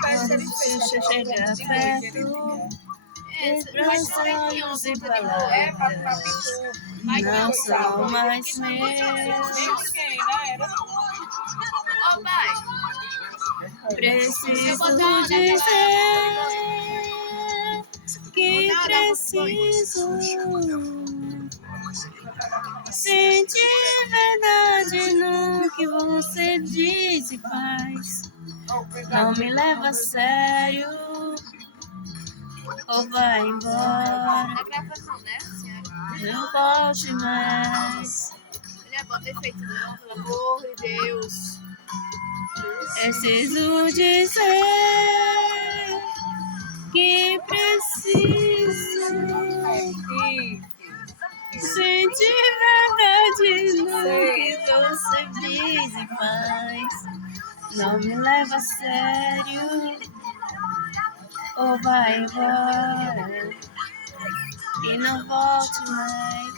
Quando você chega perto, esperança, olhos e palavras não são mais meus. Preciso dizer que preciso sentir verdade no que você diz e faz. Não me leva a sério ou vai embora. Tá gravando, né, senhora? Não volte mais. Ele é bom defeito, não, pelo amor de Deus. Preciso dizer que preciso sentir verdade no que você diz e faz. Não me leva a sério ou vai embora e não volte mais.